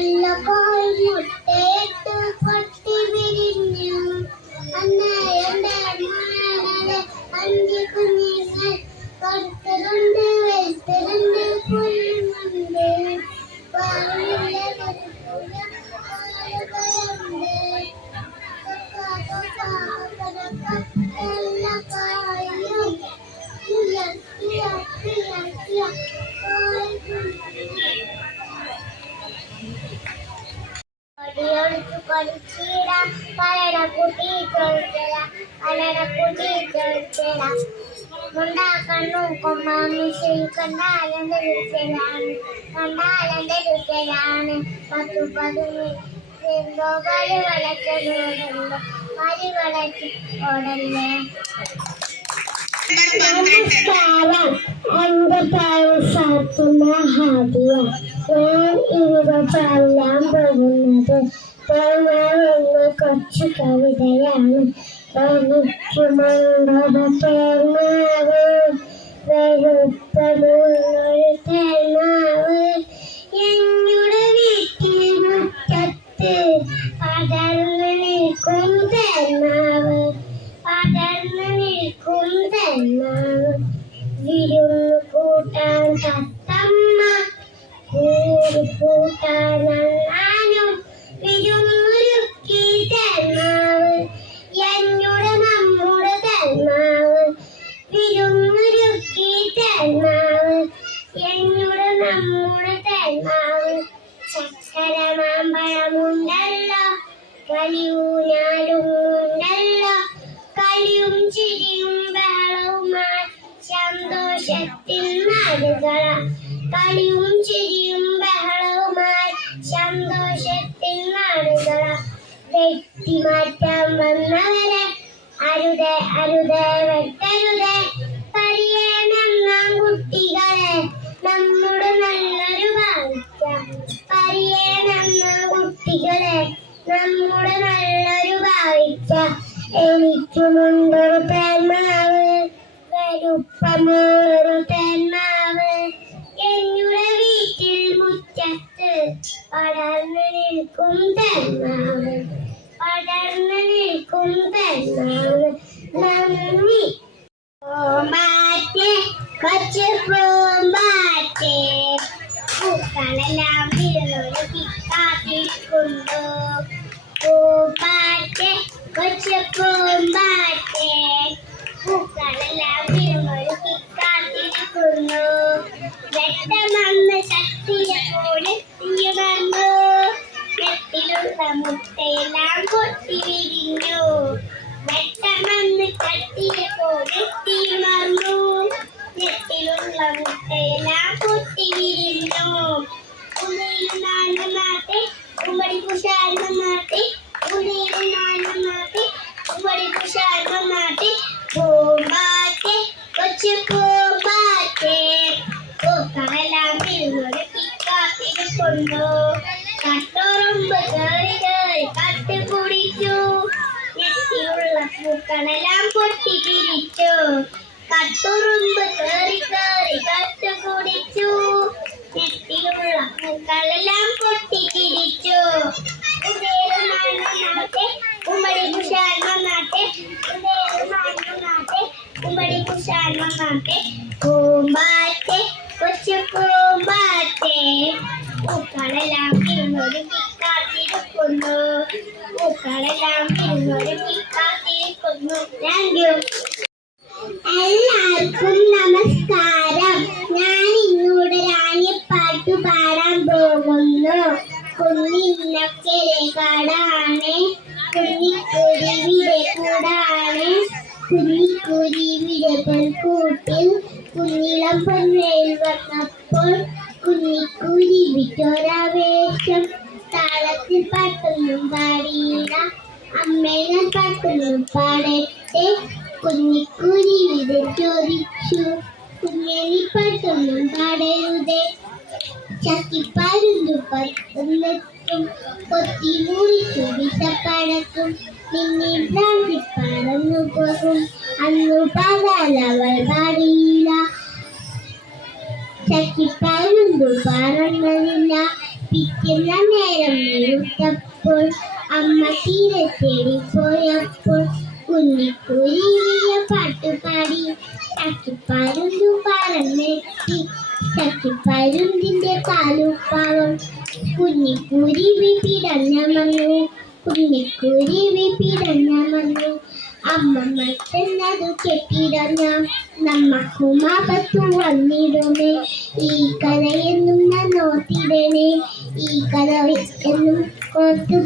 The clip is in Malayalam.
la കുട്ടി ചോദിച്ചല പലട കുട്ടി ചോദിച്ചല ഉണ്ടാക്കണ്ണും കൊമ്മാമിശി കണ്ടാലെന്റെ രുചിലാണ് കണ്ടാലെന്റെ രുചിലാണ് പത്തു പതിന് എന്തോ വഴി വളച്ചതോടല്ലോ വഴി വളച്ച് ഓടല്ലേ. നമസ്കാരം. എന്റെ പേര് ഫാത്തിമ ഹാദിയ ഞാൻ പറയാൻ പോകുന്നത് എന്ന കൊച്ചു കവിതയാണ് എനിക്ക് മണ്ടത തേങ്ങാവ് വെളുപ്പതൊരു തേങ്ങാവ് എന്നുടെ വീട്ടിൽ മുറ്റത്ത് പടർന്നു നിൽക്കും തേങ്ങാവ് പടർന്നു നിൽക്കും തേങ്ങാവ് വിരുന്നു കൂട്ടാൻ തത്തമ്മ കൂടി കൂട്ടാൻ നമ്മുടെ തേങ്ങാവ് ചക്കര മാമ്പഴമുണ്ടല്ലോ കളിയും ചിരിയും ബഹളവുമായി സന്തോഷത്തിൽ നടുകള. കളിയും ചിരിയും ബഹളവുമായി സന്തോഷത്തിൽ നടുകള. വ്യക്തിമാറ്റം വന്നവരെ അരുതേ അരുതേ വെട്ടരുതേ കുട്ടികളെ നമ്മുടെ നല്ലൊരു ഭാവിച്ച എനിക്കുമുണ്ടൊരു തേന്മാവ്. വലുപ്പമൊരു തേന്മാവ്. എന്നുടെ വീട്ടിൽ മുറ്റത്ത് പടർന്നു നിൽക്കും തേന്മാവ്. പടർന്നു നിൽക്കും തേന്മാവ്. നന്ദി. പൂമ്പാറ്റെ കൊച്ചു കൊച്ചു പൂമ്പാറ്റെ പൂക്കളെല്ലാം വിരുന്നൊരുക്കി കാത്തിരിക്കുന്നു വെട്ടമന്ന് ശക്തിയെപ്പോലെ തീർന്നു നെറ്റിലുള്ള മുട്ടയെല്ലാം പൊട്ടി വിരിഞ്ഞു വെട്ടമന്ന് കട്ടിയെപ്പോലെ തീർന്നു നെറ്റിലുള്ള മുട്ടയെല്ലാം പൊട്ടി വിരിഞ്ഞു ഉള്ളിൽ നാല് നാട്ടെ ഉമ്മടി കുശാല നാട്ടെ ഉള്ളിൽ നാല് നാട്ടെ ഉമ്മടി കുശാല നാട്ടെ പൂമ്പാറ്റെ കൊച്ചു പൂമ്പാറ്റെ പൂക്കളെല്ലാം തിരുവൊരുക്കി കാത്തിരിക്കുന്നു കട്ടോറുമ്പ് കട്ട് കുടിച്ചു നെറ്റിയുള്ള പൂക്കളെല്ലാം പൊട്ടി തിരിച്ചു കട്ടുറുമ്പ് കയറി കയറി കട്ട് കുടിച്ചു നെറ്റിലുള്ള പൂക്കളെല്ലാം പൊട്ടി തിരിച്ചു ഉമ്മടി കുശാൽ നാട്ടെ ഉമ്മടി കുശാൽ നാട്ടെ പൂമ്പാറ്റെ കൊച്ചു പൂമ്പാറ്റെ. എല്ലാവർക്കും നമസ്കാരം. ഞാൻ ഇന്നൂടെ രാണിപ്പാട്ട് പാടാൻ പോകുന്നു. കുഞ്ഞിന്നൊക്കെ കാടാണ് കുഞ്ഞിക്കുരുവിടെ കൂടാണ് കുഞ്ഞിക്കുരുവിടെ പൊൻകൂട്ടിൽ കുഞ്ഞിളം പൊന്നേൽ വന്നപ്പോൾ കുഞ്ഞിക്കുരുവിറ്റൊരാവേശം താളത്തിൽ പാട്ടൊന്നും പാടിയില്ല. അമ്മേ ഞാൻ പാട്ടൊന്നും പാടട്ടെ. കുഞ്ഞിക്കുരുവിത് ചോദിച്ചു. കുഞ്ഞിനി പാട്ടൊന്നും പാടരുതേ. ചക്കിപ്പാരുന്നു പത്തുന്നെത്തും കൊത്തി മുറിച്ചു വിശപ്പടക്കും നിന്നെ ഭ്രാന്തി പറന്നു പോകും. അന്നു പാടാൻ അവൾ പാടിയില്ല. ചക്കിപ്പാരുന്നു പറഞ്ഞതില്ല പിറ്റുന്ന നേരം നിരുത്തപ്പോൾ അമ്മ തീരെ തേടിപ്പോയപ്പോൾ കുഞ്ഞിക്കുരുവിയ പാട്ടുപാടി ചക്കിപ്പരുന്തു പറന്നെത്തി കുഞ്ഞിക്കുരി വിപിടഞ്ഞ കുഞ്ഞിക്കുരുവി പിടഞ്ഞമന്നു കുഞ്ഞിക്കുരുവി പിടഞ്ഞമന്നു a mamá tenado que pirana, la majoma tu y cada vez una no y cada vez que no con tu